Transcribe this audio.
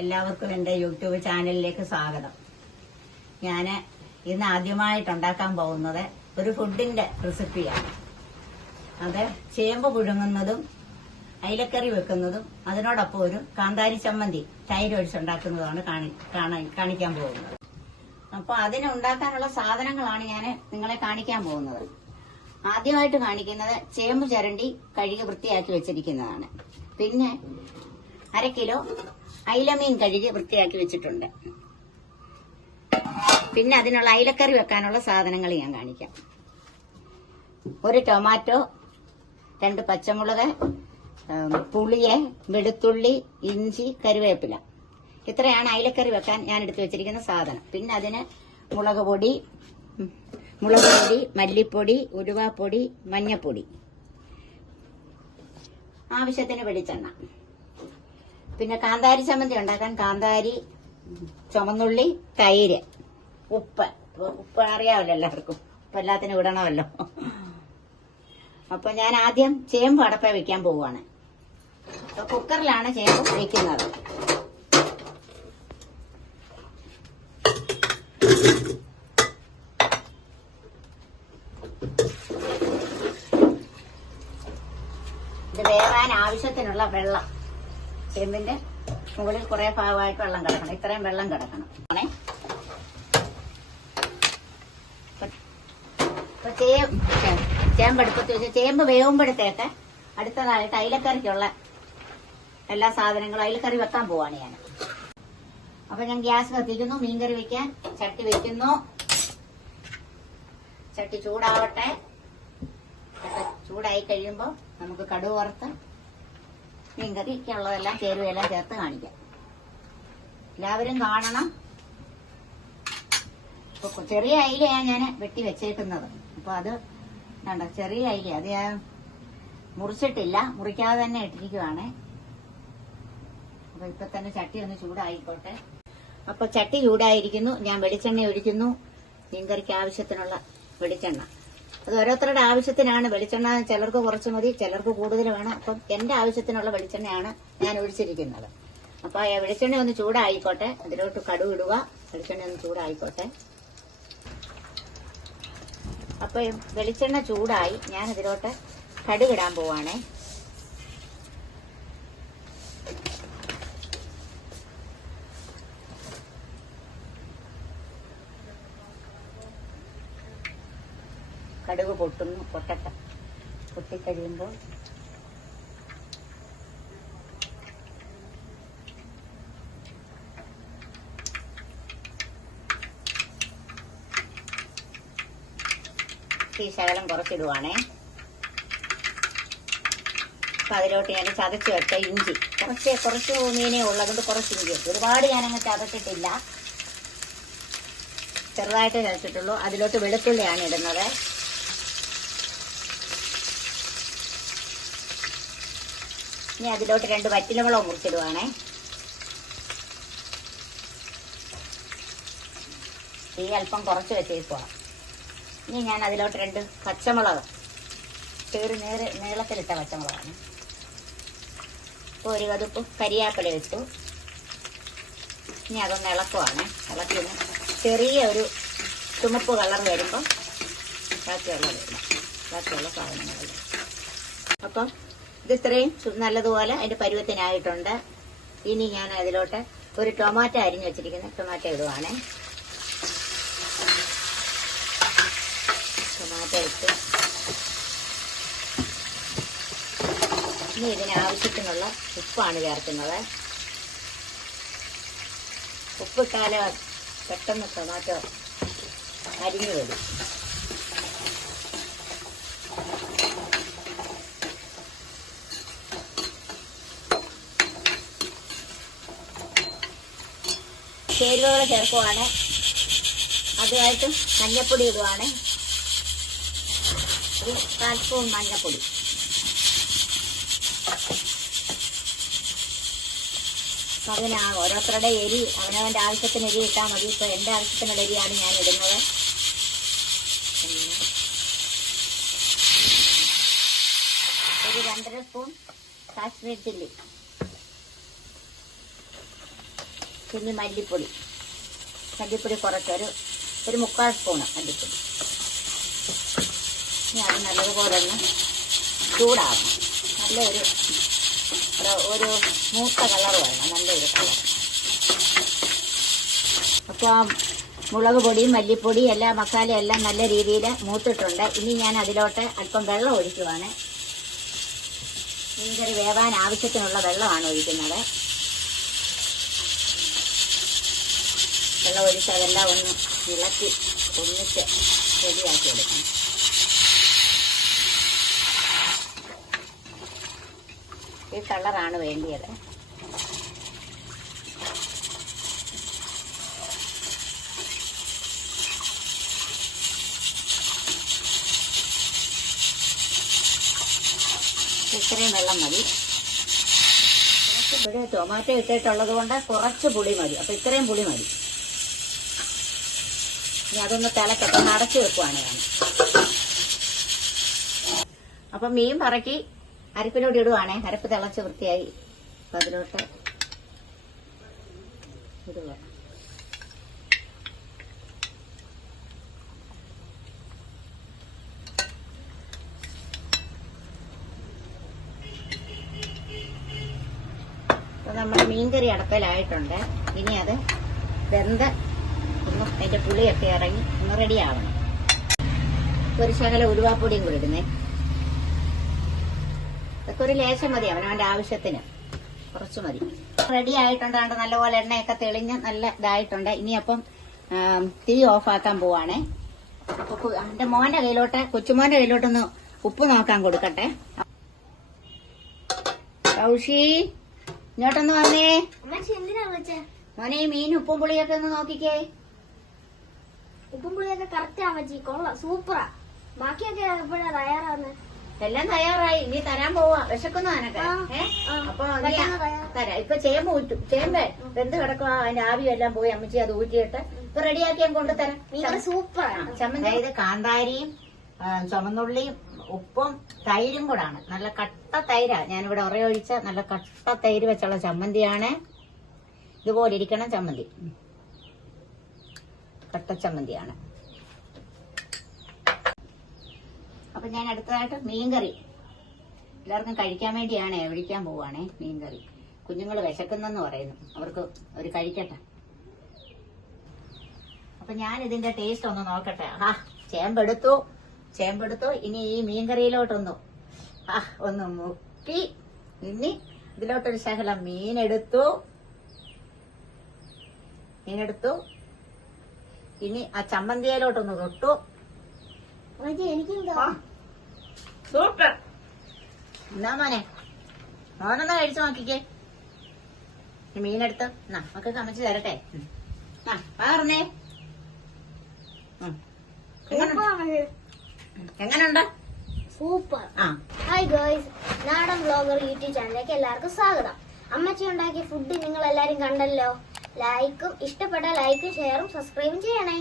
എല്ലാവർക്കും എൻ്റെ യൂട്യൂബ് ചാനലിലേക്ക് സ്വാഗതം. ഞാൻ ഇന്ന് ആദ്യമായിട്ട് ഉണ്ടാക്കാൻ പോകുന്നത് ഒരു ഫുഡിന്റെ റെസിപ്പിയാണ്. അത് ചേമ്പ് പുഴുങ്ങുന്നതും അയിലക്കറി വെക്കുന്നതും അതിനോടൊപ്പം ഒരു കാന്താരി ചമ്മന്തി തൈര് ഒഴിച്ചുണ്ടാക്കുന്നതാണ് കാണിക്കാൻ പോകുന്നത്. അപ്പൊ അതിനുണ്ടാക്കാനുള്ള സാധനങ്ങളാണ് ഞാൻ നിങ്ങളെ കാണിക്കാൻ പോകുന്നത്. ആദ്യമായിട്ട് കാണിക്കുന്നത് ചേമ്പ് ചരണ്ടി കഴുകി വൃത്തിയാക്കി വെച്ചിരിക്കുന്നതാണ്. പിന്നെ 1/2 കിലോ അയിലമീൻ കഴുകി വൃത്തിയാക്കി വെച്ചിട്ടുണ്ട്. പിന്നെ അതിനുള്ള അയിലക്കറി വെക്കാനുള്ള സാധനങ്ങൾ ഞാൻ കാണിക്കാം. 1 ടൊമാറ്റോ, 2 പച്ചമുളക്, പുളിയെ, വെളുത്തുള്ളി, ഇഞ്ചി, കറിവേപ്പില. ഇത്രയാണ് അയിലക്കറി വെക്കാൻ ഞാൻ എടുത്തു വെച്ചിരിക്കുന്ന സാധനം. പിന്നെ അതിന് മുളക് പൊടി, മല്ലിപ്പൊടി, ഉലുവാപ്പൊടി, മഞ്ഞപ്പൊടി, ആവശ്യത്തിന് വെളിച്ചെണ്ണ. പിന്നെ കാന്താരി ചമ്മന്തി ഉണ്ടാക്കാൻ കാന്താരി, ചുമന്നുള്ളി, തൈര്, ഉപ്പ് അറിയാമല്ലോ എല്ലാവർക്കും. ഉപ്പ് എല്ലാത്തിനും ഇടണമല്ലോ. അപ്പൊ ഞാൻ ആദ്യം ചേമ്പ് അടപ്പ വെക്കാൻ പോവുകയാണ്. കുക്കറിലാണ് ചേമ്പ് വെക്കുന്നത്. ഇത് വേവാൻ ആവശ്യത്തിനുള്ള വെള്ളം, ചേമ്പിന്റെ മുകളിൽ കുറെ ഭാഗമായിട്ട് വെള്ളം കിടക്കണം. ഇത്രയും വെള്ളം കിടക്കണം. ചേമ്പെടുപ്പത്ത് വെച്ച് ചേമ്പ് വേവുമ്പോഴത്തേക്ക് അടുത്തതായിട്ട് അയിലക്കറിക്കുള്ള എല്ലാ സാധനങ്ങളും അയിലക്കറി വെക്കാൻ പോവാണ് ഞാൻ. അപ്പൊ ഞാൻ ഗ്യാസ് കത്തിക്കുന്നു. മീൻകറി വെക്കാൻ ചട്ടി വെക്കുന്നു. ചട്ടി ചൂടാവട്ടെ. ചൂടായി കഴിയുമ്പോൾ നമുക്ക് കടുക് വറുത്ത് മീൻകറിക്കുള്ളതെല്ലാം ചേരുവയെല്ലാം ചേർത്ത് കാണിക്കാം. എല്ലാവരും കാണണം. ഇപ്പൊ ചെറിയ അയിലയാണ് ഞാൻ വെട്ടി വെച്ചേക്കുന്നത്. അപ്പൊ അത് കണ്ടോ, ചെറിയ അയില. അത് ഞാൻ മുറിച്ചിട്ടില്ല, മുറിക്കാതെ തന്നെ ഇട്ടിരിക്കുവാണ്. അപ്പൊ ഇപ്പൊ തന്നെ ചട്ടി ഒന്ന് ചൂടായിക്കോട്ടെ. അപ്പൊ ചട്ടി ചൂടായിരിക്കുന്നു. ഞാൻ വെളിച്ചെണ്ണ ഒഴിക്കുന്നു. മീൻകറിക്ക് ആവശ്യത്തിനുള്ള വെളിച്ചെണ്ണ. അത് ഓരോരുത്തരുടെ ആവശ്യത്തിനാണ് വെളിച്ചെണ്ണ. ചിലർക്ക് കുറച്ച് മതി, ചിലർക്ക് കൂടുതൽ വേണം. അപ്പം എന്റെ ആവശ്യത്തിനുള്ള വെളിച്ചെണ്ണയാണ് ഞാൻ ഒഴിച്ചിരിക്കുന്നത്. അപ്പൊ ആ വെളിച്ചെണ്ണ ഒന്ന് ചൂടായിക്കോട്ടെ. അതിലോട്ട് കടുക് ഇടുക. വെളിച്ചെണ്ണ ഒന്ന് ചൂടായിക്കോട്ടെ. അപ്പൊ വെളിച്ചെണ്ണ ചൂടായി. ഞാൻ ഇതിലോട്ട് കടുക് ഇടാൻ പോവാണേ. കടുക് പൊട്ടട്ടെ. പൊട്ടിക്കഴിയുമ്പോൾ ഈ ശകലം കുറച്ചിടുവാണേ. അപ്പൊ അതിലോട്ട് ഞാൻ ചതച്ച് വെച്ച ഇഞ്ചി, കുറച്ച് മീനേ ഉള്ളൂ, അതുകൊണ്ട് കുറച്ച് ഇഞ്ചി. ഒരുപാട് ഞാനങ്ങ് ചതച്ചിട്ടില്ല, ചെറുതായിട്ട് ചതച്ചിട്ടുള്ളൂ. അതിലോട്ട് വെളുത്തുള്ളിയാണ് ഇടുന്നത്. ഇനി അതിലോട്ട് 2 വറ്റൽമുളക് മുറിച്ചിടുവാണേ. ഈ അല്പം കുറച്ച് വെച്ചേക്കുവാ. ഇനി ഞാൻ അതിലോട്ട് 2 പച്ചമുളക്, നീളത്തിലിട്ട പച്ചമുളകാണ്. ഒരു കതുപ്പ് കരിയാപ്പില ഇട്ടു. ഇനി അതൊന്ന് ഇളക്കുവാണ്. ഇളക്കി ചെറിയ ഒരു ചുമപ്പ് കളർ വരുമ്പോൾ ബാക്കിയുള്ള സാധനങ്ങൾ. അപ്പം ഇത് ഇത്രയും നല്ലതുപോലെ അതിന്റെ പരുവത്തിനായിട്ടുണ്ട്. ഇനി ഞാൻ അതിലോട്ട് ഒരു ടൊമാറ്റോ അരിഞ്ഞു വെച്ചിരിക്കുന്ന ടൊമാറ്റോ ഇടുവാണ്. ടൊമാറ്റോ ഇട്ട് ഇനി ഇതിന് ആവശ്യത്തിനുള്ള ഉപ്പാണ് ചേർക്കുന്നത്. ഉപ്പിട്ടാല് പെട്ടെന്ന് ടൊമാറ്റോ അരിഞ്ഞു വരും. ചേരുവകൾ ചേർക്കുവാണ്. അതുമായിട്ട് മഞ്ഞപ്പൊടി ഇടുവാണ്. 1/4 സ്പൂൺ മഞ്ഞപ്പൊടി. അതിന് ഓരോരുത്തരുടെ എരി അവനവന്റെ ആവശ്യത്തിന് എരി ഇട്ടാൽ മതി. ഇപ്പൊ എന്റെ ആവശ്യത്തിനുള്ള എരിയാണ് ഞാൻ ഇടുന്നത്. ഒരു 2.5 സ്പൂൺ കാശ്മീർ ചില്ലി. പിന്നെ മല്ലിപ്പൊടി കുറച്ചൊരു 3/4 സ്പൂണ് മല്ലിപ്പൊടി. ഇനി അത് നല്ലതുപോലെ ഒന്ന് ചൂടാകണം. നല്ലൊരു മൂത്ത കളർ വേണം, നല്ലൊരു കളർ. അപ്പോൾ ആ മുളക് പൊടിയും മല്ലിപ്പൊടിയും എല്ലാ മസാലയും എല്ലാം നല്ല രീതിയിൽ മൂത്തിട്ടുണ്ട്. ഇനി ഞാൻ അതിലോട്ട് അല്പം വെള്ളം ഒഴിക്കുവാണ്. മീൻകറി വേവാൻ ആവശ്യത്തിനുള്ള വെള്ളമാണ് ഒഴിക്കുന്നത്. വെള്ളം ഒഴിച്ച് അതെല്ലാം ഒന്ന് ഇളക്കി ഒന്നിച്ച് റെഡിയാക്കി എടുക്കണം. ഈ കളറാണ് വേണ്ടിയത്. ഇത്രയും വെള്ളം മതി. ഇവിടെ ടൊമാറ്റോ ഇട്ടിട്ടുള്ളത് കൊണ്ട് കുറച്ച് പുളി മതി. അപ്പൊ ഇത്രയും പുളി മതി. ഇനി അതൊന്ന് തിളക്കട്ടെ, അടച്ചു വെക്കുവാണ് ഞാൻ. അപ്പൊ മീൻ പറക്കി അരപ്പിലോട്ട് ഇടുവാണേ. അരപ്പ് തിളച്ച് വൃത്തിയായി. അപ്പൊ അതിലോട്ട് ഇടുക. അപ്പൊ നമ്മുടെ മീൻകറി അടക്കലായിട്ടുണ്ട്. ഇനി അത് വെന്ത് ഒന്ന് അതിന്റെ പുളിയൊക്കെ ഇറങ്ങി ഒന്ന് റെഡിയാവണം. ഒരു ശകല ഉലുവാപ്പൊടിയും കൂടി ഇടുന്നേ. അതൊക്കെ ഒരു ലേശം മതി, അവനവന്റെ ആവശ്യത്തിന് കുറച്ച് മതി. റെഡി ആയിട്ടുണ്ട്. നല്ലപോലെ എണ്ണയൊക്കെ തെളിഞ്ഞ് നല്ല ഇതായിട്ടുണ്ട്. ഇനി അപ്പം തീ ഓഫാക്കാൻ പോവാണേ. അപ്പൊ എന്റെ മോന്റെ കയ്യിലോട്ട്, കൊച്ചുമോന്റെ കയ്യിലോട്ടൊന്ന് ഉപ്പ് നോക്കാൻ കൊടുക്കട്ടെ. കൗഷി ഇങ്ങോട്ടൊന്ന് വന്നേ. മോനെ ഈ മീൻ ഉപ്പും പുളിയൊക്കെ ഒന്ന് നോക്കിക്കേ. ഉപ്പും പുളിയൊക്കെ കറക്റ്റ് അമ്മച്ചി, കൊള്ളാം, സൂപ്പറാ. ബാക്കിയൊക്കെ എപ്പോഴാ തയ്യാറാവുന്നത്? എല്ലാം തയ്യാറായി. ഇനി തരാൻ പോവാ. വിശക്കുന്നു അതിനൊക്കെ. അപ്പൊ തരാം. ഇപ്പൊ ചേമ്പ് ഊറ്റും. ചേമ്പ് വെന്ത് കിടക്കുക. അതിന്റെ ആവിയും എല്ലാം പോയി അമ്മച്ചി അത് ഊറ്റിയിട്ട് ഇപ്പൊ റെഡിയാക്കി ഞാൻ കൊണ്ടുതരാം. സൂപ്പർ ചമ്മന്തി. അതായത് കാന്താരിയും ചുമന്നുള്ളിയും ഉപ്പും തൈരും കൂടാണ്. നല്ല കട്ട തൈരാ ഞാനിവിടെ ഉറയൊഴിച്ച നല്ല കട്ട തൈര് വെച്ചുള്ള ചമ്മന്തിയാണ്. ഇതുപോലെ ഇരിക്കണം ചമ്മന്തി. കട്ട ചമ്മന്തിയാണ്. അപ്പൊ ഞാൻ അടുത്തതായിട്ട് മീൻകറി എല്ലാവർക്കും കഴിക്കാൻ വേണ്ടിയാണ് വിളിക്കാൻ പോവാണേ. മീൻകറി കുഞ്ഞുങ്ങൾ വിശക്കുന്നെന്ന് പറയുന്നു. അവർക്ക് ഒരു കഴിക്കട്ടെ. അപ്പൊ ഞാൻ ഇതിന്റെ ടേസ്റ്റ് ഒന്ന് നോക്കട്ടെ. ചേമ്പെടുത്തു. ഇനി ഈ മീൻകറിയിലോട്ടൊന്നു ഒന്ന് മുക്കി. ഇനി ഇതിലോട്ടൊരു ശകലം മീനെടുത്തു. ഇനി ആ ചമ്മന്തിയിലോട്ടൊന്ന് തൊട്ടു. എനിക്കും സൂപ്പർ. എന്നാ മോനൊന്ന് കഴിച്ചു നോക്കിക്കേ. മീനെടുത്ത് നമുക്ക് കമച്ചു തരട്ടെ. പറഞ്ഞേ എങ്ങനുണ്ട്? സൂപ്പർ. ഹായ് ഗേൾസ്, നാടൻ വ്ലോഗർ യൂട്യൂബ് ചാനലിലേക്ക് എല്ലാവർക്കും സ്വാഗതം. അമ്മച്ചി ഉണ്ടാക്കിയ ഫുഡ് നിങ്ങൾ എല്ലാരും കണ്ടല്ലോ. ഇഷ്ടപ്പെട്ട ലൈക്കും ഷെയറും സബ്സ്ക്രൈബും ചെയ്യണേ.